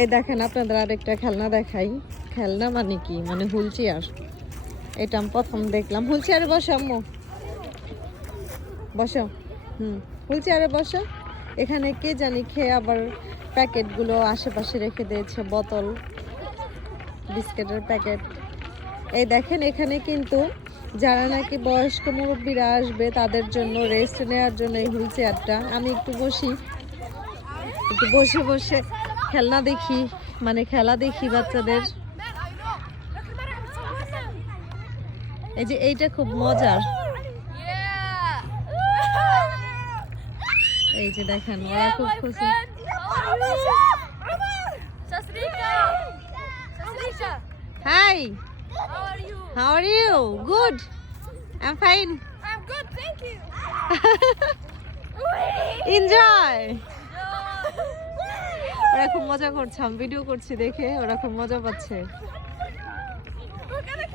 এই দেখেন আপনাদের আরেকটা খেলনা দেখাই। খেলনা মানে কি, মানে হুইল চেয়ার। এটা আমি প্রথম দেখলাম। হুইল চেয়ারে বসো আম্মু, বসো। হুইল চেয়ারে বসো। এখানে কে জানি খেয়ে আবার প্যাকেটগুলো আশেপাশে রেখে দিয়েছে, বোতল, বিস্কিটের প্যাকেট। এই দেখেন এখানে কিন্তু যারা নাকি বয়স্ক মুরব্বীরা আসবে তাদের জন্য রেস্ট নেওয়ার জন্য এই হুইল চেয়ারটা। আমি একটু বসি, একটু বসে বসে খেলনা দেখি, মানে খেলা দেখি বাচ্চাদের। এই যে এইটা খুব মজার। এই যে দেখেন ওরা খুব খুশি। Hi, how are you? Good. I'm fine. I'm good, thank you. Enjoy. ওরা খুব মজা করছে, আমি ভিডিও করছি দেখে ওরা খুব মজা পাচ্ছে। We're gonna